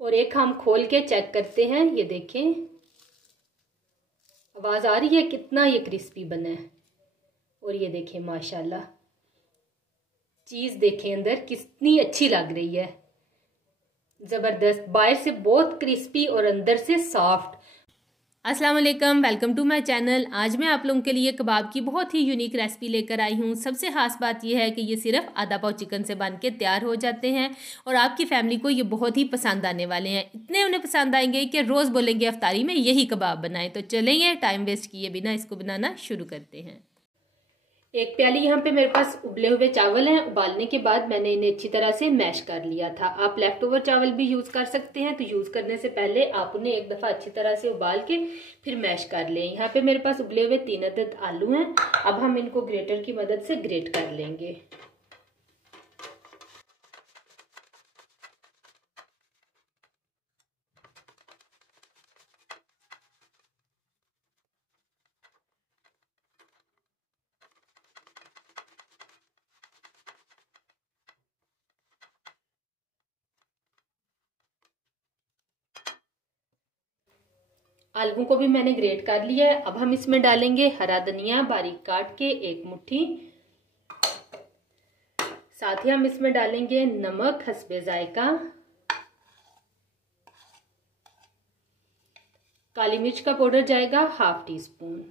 और एक हम खोल के चेक करते हैं। ये देखें, आवाज आ रही है कितना ये क्रिस्पी बना है। और ये देखें माशाल्लाह, चीज देखें अंदर कितनी अच्छी लग रही है, जबरदस्त। बाहर से बहुत क्रिस्पी और अंदर से सॉफ्ट। अस्सलाम वालेकुम, वेलकम टू माय चैनल। आज मैं आप लोगों के लिए कबाब की बहुत ही यूनिक रेसिपी लेकर आई हूँ। सबसे खास बात यह है कि ये सिर्फ आधा पाव चिकन से बन के तैयार हो जाते हैं और आपकी फैमिली को ये बहुत ही पसंद आने वाले हैं। इतने उन्हें पसंद आएंगे कि रोज़ बोलेंगे अफ्तारी में यही कबाब बनाएं। तो चलेंगे टाइम वेस्ट किए बिना इसको बनाना शुरू करते हैं। एक प्याली यहाँ पे मेरे पास उबले हुए चावल हैं। उबालने के बाद मैंने इन्हें अच्छी तरह से मैश कर लिया था। आप लेफ्ट ओवर चावल भी यूज कर सकते हैं, तो यूज करने से पहले आप उन्हें एक दफा अच्छी तरह से उबाल के फिर मैश कर लें। यहाँ पे मेरे पास उबले हुए 3 अदद आलू हैं। अब हम इनको ग्रेटर की मदद से ग्रेट कर लेंगे। आलू को भी मैंने ग्रेट कर लिया है। अब हम इसमें डालेंगे हरा धनिया बारीक काट के 1 मुट्ठी। साथ ही हम इसमें डालेंगे नमक हस्बे जायका, काली मिर्च का पाउडर जाएगा 1/2 टीस्पून।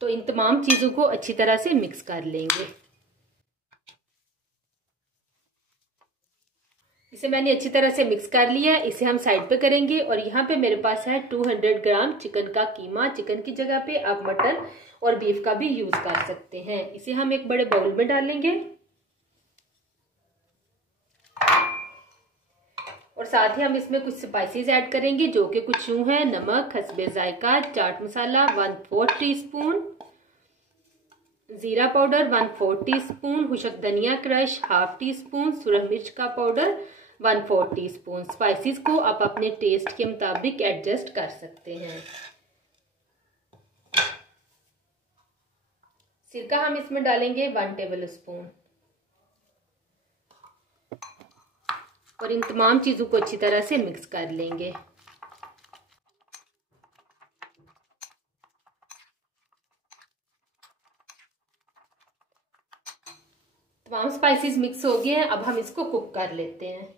तो इन तमाम चीजों को अच्छी तरह से मिक्स कर लेंगे। इसे मैंने अच्छी तरह से मिक्स कर लिया है। इसे हम साइड पे करेंगे। और यहाँ पे मेरे पास है 200 ग्राम चिकन का कीमा। चिकन की जगह पे आप मटन और बीफ का भी यूज कर सकते हैं। इसे हम एक बड़े बाउल में डालेंगे और साथ ही हम इसमें कुछ स्पाइसेस ऐड करेंगे, जो कि कुछ यूं है। नमक हस्बे जायका, चाट मसाला 1/4 टीस्पून, जीरा पाउडर 1/4 टीस्पून, खुशक धनिया क्रश 1/2 टीस्पून, सुरख मिर्च का पाउडर 1/4 टीस्पून। स्पाइसेस को आप अपने टेस्ट के मुताबिक एडजस्ट कर सकते हैं। सिरका हम इसमें डालेंगे 1 टेबल स्पून। और इन तमाम चीजों को अच्छी तरह से मिक्स कर लेंगे। तमाम स्पाइसेस मिक्स हो गए हैं। अब हम इसको कुक कर लेते हैं।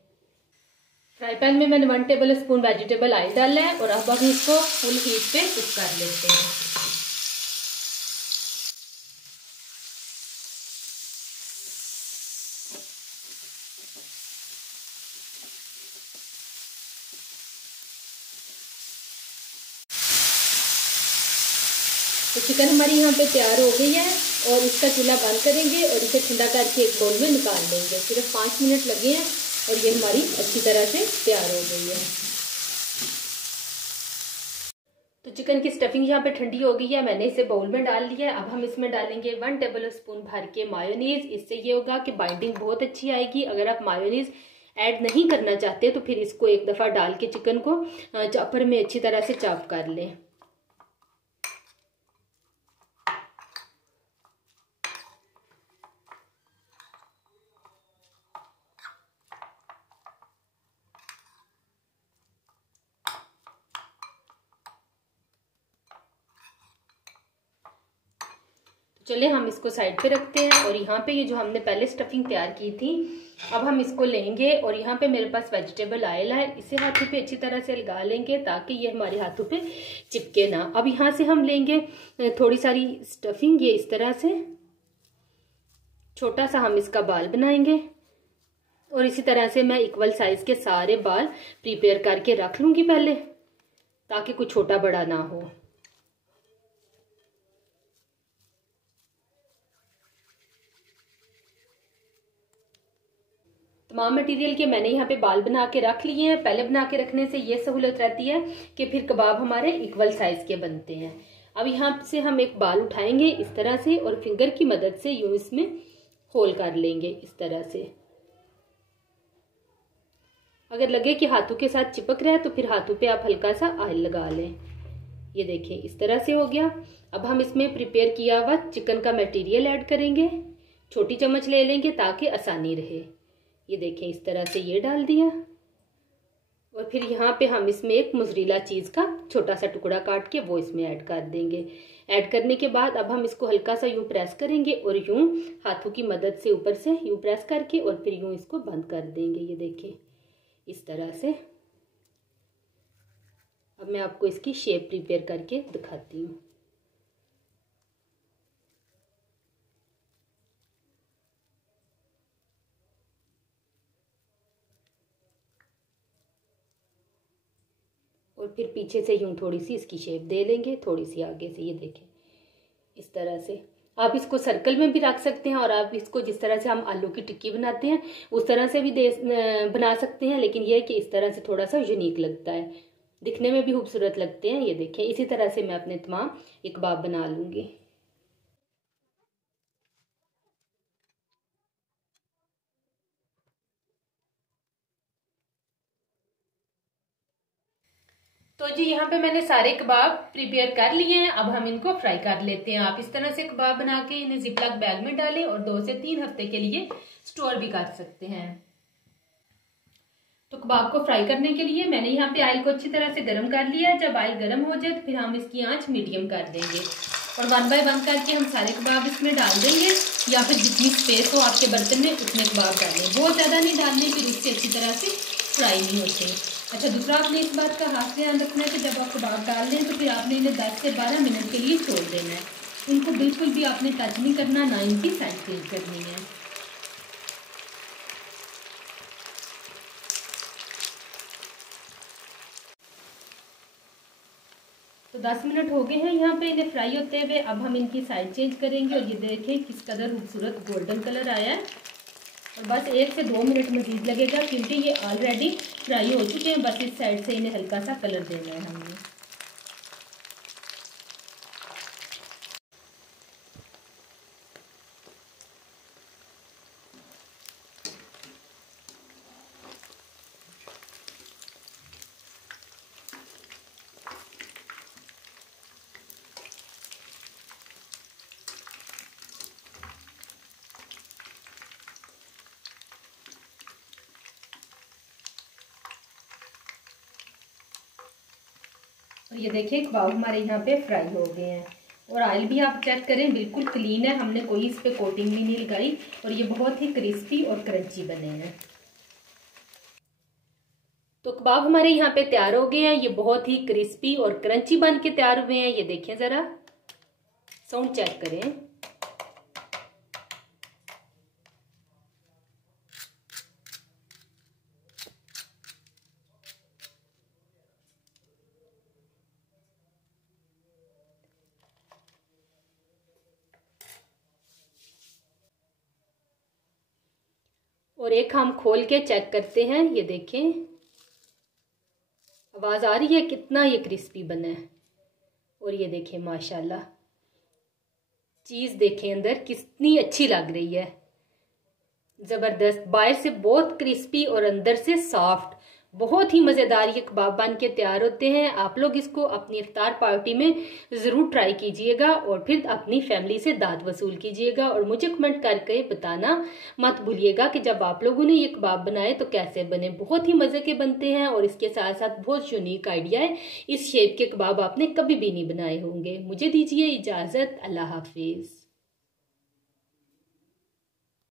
फ्राई पैन में मैंने 1 टेबल स्पून वेजिटेबल ऑयल डाला है और अब हम इसको फुल हीट पे कुक कर लेते हैं। तो चिकन हमारी यहाँ पे तैयार हो गई है और इसका चूल्हा बंद करेंगे और इसे ठंडा करके एक बाउल में निकाल लेंगे। सिर्फ 5 मिनट लगे हैं और ये हमारी अच्छी तरह से तैयार हो गई है। तो चिकन की स्टफिंग यहाँ पे ठंडी हो गई है। मैंने इसे बाउल में डाल लिया है। अब हम इसमें डालेंगे 1 टेबल स्पून भर के मायोनीज। इससे ये होगा कि बाइंडिंग बहुत अच्छी आएगी। अगर आप मायोनीज ऐड नहीं करना चाहते तो फिर इसको एक दफ़ा डाल के चिकन को चॉपर में अच्छी तरह से चॉप कर लें। चलिए हम इसको साइड पे रखते हैं। और यहाँ पे ये जो हमने पहले स्टफिंग तैयार की थी, अब हम इसको लेंगे और यहाँ पे मेरे पास वेजिटेबल ऑयल है। इसे हाथों पे अच्छी तरह से लगा लेंगे ताकि ये हमारे हाथों पे चिपके ना। अब यहाँ से हम लेंगे थोड़ी सारी स्टफिंग। ये इस तरह से छोटा सा हम इसका बाल बनाएंगे और इसी तरह से मैं इक्वल साइज के सारे बाल प्रिपेयर करके रख लूंगी पहले, ताकि कुछ छोटा बड़ा ना हो। तमाम मटेरियल के मैंने यहाँ पे बाल बना के रख लिए हैं। पहले बना के रखने से ये सहूलत रहती है कि फिर कबाब हमारे इक्वल साइज के बनते हैं। अब यहाँ से हम एक बाल उठाएंगे इस तरह से और फिंगर की मदद से यूं इसमें होल कर लेंगे इस तरह से। अगर लगे कि हाथों के साथ चिपक रहा है तो फिर हाथों पे आप हल्का सा ऑयल लगा लें। ये देखिए इस तरह से हो गया। अब हम इसमें प्रिपेयर किया हुआ चिकन का मटेरियल ऐड करेंगे। छोटी चम्मच ले लेंगे ताकि आसानी रहे। ये देखें इस तरह से ये डाल दिया। और फिर यहाँ पे हम इसमें एक मोज़रेला चीज़ का छोटा सा टुकड़ा काट के वो इसमें ऐड कर देंगे। ऐड करने के बाद अब हम इसको हल्का सा यूं प्रेस करेंगे और यूं हाथों की मदद से ऊपर से यूं प्रेस करके और फिर यूं इसको बंद कर देंगे। ये देखें इस तरह से। अब मैं आपको इसकी शेप प्रिपेयर करके दिखाती हूँ। और फिर पीछे से यूं थोड़ी सी इसकी शेप दे लेंगे, थोड़ी सी आगे से। ये देखें इस तरह से। आप इसको सर्कल में भी रख सकते हैं और आप इसको जिस तरह से हम आलू की टिक्की बनाते हैं उस तरह से भी बना सकते हैं, लेकिन यह है कि इस तरह से थोड़ा सा यूनिक लगता है, दिखने में भी खूबसूरत लगते हैं। ये देखें इसी तरह से मैं अपने तमाम कबाब बना लूँगी। तो जी यहाँ पे मैंने सारे कबाब प्रिपेयर कर लिए हैं। अब हम इनको फ्राई कर लेते हैं। आप इस तरह से कबाब बना के इन्हें जिपलॉक बैग में डालें और 2 से 3 हफ्ते के लिए स्टोर भी कर सकते हैं। तो कबाब को फ्राई करने के लिए मैंने यहाँ पे ऑयल को अच्छी तरह से गर्म कर लिया है। जब ऑयल गर्म हो जाए तो फिर हम इसकी आंच मीडियम कर देंगे और 1 बाय 1 करके हम सारे कबाब इसमें डाल देंगे, या फिर जितनी स्पेस हो आपके बर्तन में उतने कबाब डालें। बहुत ज़्यादा नहीं डालने, फिर उससे अच्छी तरह से फ्राई नहीं होते। अच्छा, दूसरा आपने इस बात का खास ध्यान रखना है कि जब आप कबाब डाल लें तो फिर आपने इन्हें 10 से 12 मिनट के लिए छोड़ देना है। इनको बिल्कुल भी आपने टच नहीं करना, ना इनकी साइड चेंज करनी है। तो 10 मिनट हो गए हैं यहाँ पे इन्हें फ्राई होते हुए। अब हम इनकी साइड चेंज करेंगे और ये देखें किस कदर खूबसूरत गोल्डन कलर आया है। और बस 1 से 2 मिनट मजीद लगेगा क्योंकि ये ऑलरेडी फ्राई हो चुके हैं। बस इस साइड से इन्हें हल्का सा कलर देना है हमने। और ये देखिए कबाब हमारे यहाँ पे फ्राई हो गए हैं और ऑयल भी आप चेक करें बिल्कुल क्लीन है, हमने कोई इस पे कोटिंग भी नहीं लगाई और ये बहुत ही क्रिस्पी और क्रंची बने हैं। तो कबाब हमारे यहाँ पे तैयार हो गए हैं। ये बहुत ही क्रिस्पी और क्रंची बन के तैयार हुए हैं। ये देखें जरा, साउंड चेक करें। और एक हम खोल के चेक करते हैं। ये देखें, आवाज आ रही है, कितना ये क्रिस्पी बना है। और ये देखें माशाल्लाह, चीज देखें अंदर कितनी अच्छी लग रही है, जबरदस्त। बाहर से बहुत क्रिस्पी और अंदर से सॉफ्ट, बहुत ही मजेदार ये कबाब बन के तैयार होते हैं। आप लोग इसको अपनी इफ्तार पार्टी में जरूर ट्राई कीजिएगा और फिर अपनी फैमिली से दाद वसूल कीजिएगा और मुझे कमेंट करके बताना मत भूलिएगा कि जब आप लोगों ने ये कबाब बनाए तो कैसे बने। बहुत ही मजे के बनते हैं और इसके साथ साथ बहुत यूनिक आइडिया है। इस शेप के कबाब आपने कभी भी नहीं बनाए होंगे। मुझे दीजिए इजाजत, अल्लाह हाफिज।